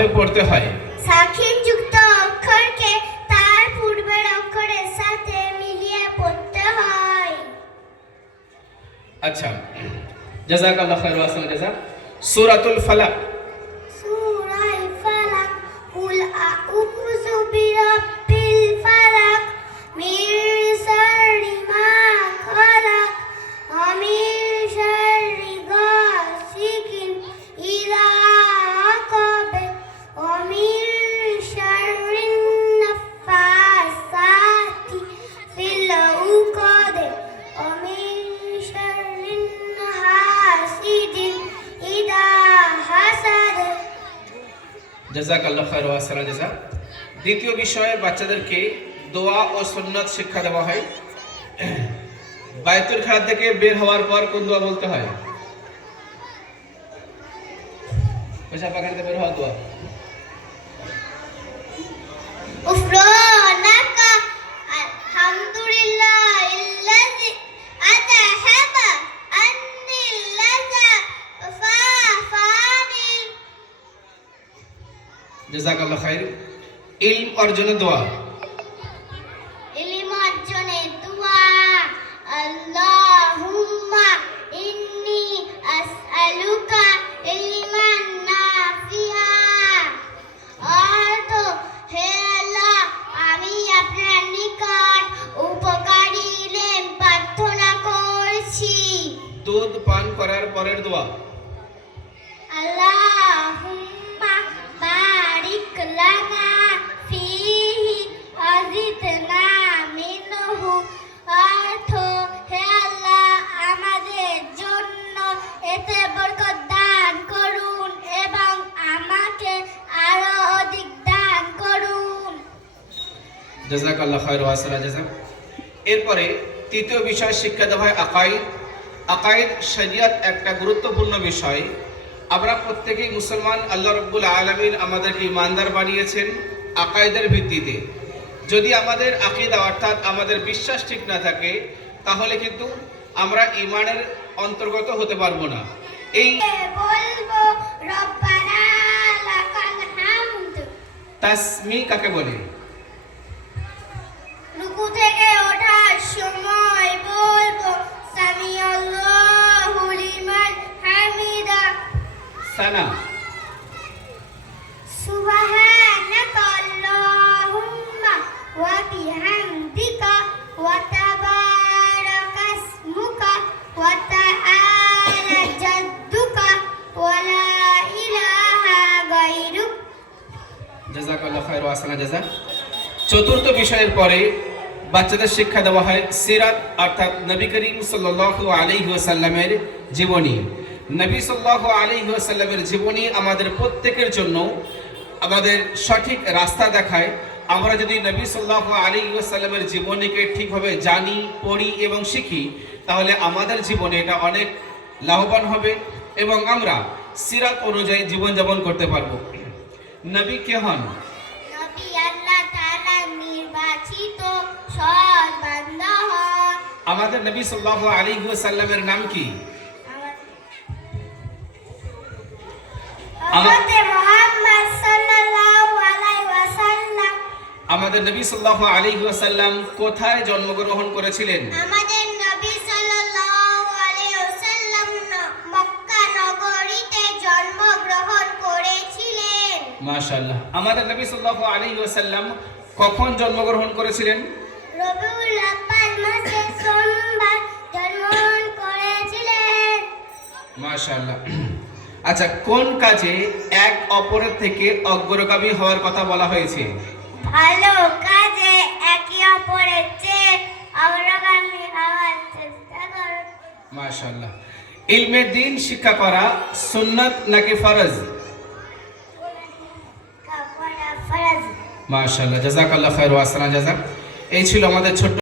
কিভাবে পড়তে হয়। সাকিনযুক্ত অক্ষরকে তার পূর্বের অক্ষরের সাথে মিলিয়ে পড়তে হয়। আচ্ছা, জাযাকাল্লাহু খায়র ওয়া আহসান জাযা। সূরাতুল ফালাক। সূরায়ে ফালাক, কুল আউযু বিরাব্বিল ফালাক, মিন শাররি মা খালাক, ওয়া মিন শাররি গাসিকিন ইযা ওয়াকাব, ওয়া মিন শাররিন নাফাসাতি ফিল উকাদ, ওয়া মিন শাররিন হাসিদিন ইযা হাসাদ। জাযাকাল্লাহু খায়র ওয়া আহসান জাযা। দ্বিতীয় বিষয়ে বাচ্চাদেরকে দোয়া ও সুন্নাত শিক্ষা দেওয়া হয়। বায়তুল খালা থেকে বের হওয়ার পর কোন দোয়া বলতে হয়? পেশাব পায়খানাতে বের হওয়ার দোয়া। غفرانك الحمد لله الذي أذهب عني الأذى وعافاني। জাযাকাল্লাহু খায়র। ইলম অর্জনের দোয়া। ইলম অর্জনের দোয়া। আল্লাহুম্মা ইন্নী আসআলুকা ইলমান নাফিআ। অর্থ, হে আল্লাহ, আমি আপনার নিকট উপকারী ইলম প্রার্থনা করছি। দুধ পান করার পরের দোয়া। আল্লাহুম্মা বারিক লানা ফীহি ওয়াজিদনা মিনহু। অর্থ, হে আল্লাহ, আমাদের জন্য এতে বরকত দান করুন এবং আমাকে আরো অধিক দান করুন। জাযাকাল্লাহু খায়র ওয়া আহসান জাযা। এরপরে তৃতীয় বিষয় শিক্ষা দেওয়া হয় আকাইদ। আকাইদ শরিয়ত একটা গুরুত্বপূর্ণ বিষয়। আমরা প্রত্যেকেই মুসলমান, আল্লাহ রাব্বুল আলামিন আমাদেরকে ঈমানদার বানিয়েছেন আকাইদের ভিত্তিতে। যদি আমাদের আকীদা অর্থাৎ আমাদের বিশ্বাস ঠিক না থাকে তাহলে কিন্তু আমরা ঈমানের অন্তর্গত হতে পারবো না। এই বলবো রব্বানা লাকাল হামদ। তাসমি কাকে বলে? রুকু থেকে ওঠার সময় বলবো সামিআল্লাহু লিমান হামিদা। সানা। সুবহানাকা আল্লাহুম্মা ওয়া বিহামদিকা ওয়া তাবারাকা ইসমুকা ওয়া তাআলা জাদ্দুকা ওয়া লা ইলাহা গায়রুক। জাযাকাল্লাহু খায়র ওয়া আহসান জাযা। চতুর্থ বিষয়ের পরে বাচ্চাদের শিক্ষা দেওয়া হয় সিরাত অর্থাৎ নবী করিম সাল্লাল্লাহু আলাইহি ওয়াসাল্লামের জীবনী। নবী সাল্লাল্লাহু আলাইহি ওয়াসাল্লামের জীবনী আমাদের প্রত্যেকের জন্য আমাদের সঠিক রাস্তা দেখায়। আমরা যদি নবী সাল্লাল্লাহু আলাইহি ওয়াসাল্লামের জীবনীকে ঠিকভাবে জানি, পড়ি এবং শিখি তাহলে আমাদের জীবনে এটা অনেক লাভবান হবে এবং আমরা সিরাত অনুযায়ী জীবনযাপন করতে পারবো। নবী কে হন? নবী আল্লাহ তাআলার নির্বাচিত সৎ বান্দা হন। আমাদের নবী সাল্লাল্লাহু আলাইহি ওয়াসাল্লামের নাম কি? হযরত মুহাম্মদ সাল্লাল্লাহু আলাইহি ওয়াসাল্লাম। আমাদের নবী সাল্লাল্লাহু আলাইহি ওয়াসাল্লাম কোথায় জন্মগ্রহণ করেছিলেন? আমাদের নবী সাল্লাল্লাহু আলাইহি ওয়াসাল্লাম মক্কা নগরীতে জন্মগ্রহণ করেছিলেন। মাশাআল্লাহ। আমাদের নবী সাল্লাল্লাহু আলাইহি ওয়াসাল্লাম কখন জন্মগ্রহণ করেছিলেন? রবিউল আউয়াল মাসে সোমবার জন্মগ্রহণ করেছিলেন। মাশাআল্লাহ। আচ্ছা, কোন কাজে এক অপরের থেকে অগ্রগামী হওয়ার কথা বলা হয়েছে? ভালো কাজে একে অপরের চেয়ে অগ্রগামী হওয়ার চেষ্টা করুন। মাশাআল্লাহ। ইলমে দ্বীন শিক্ষা করা সুন্নাত নাকি ফরজ? ফরজ। মাশাআল্লাহ। জাযাকাল্লাহু খায়র ওয়া আহসান জাযা। এই ছিল আমাদের ছোট্ট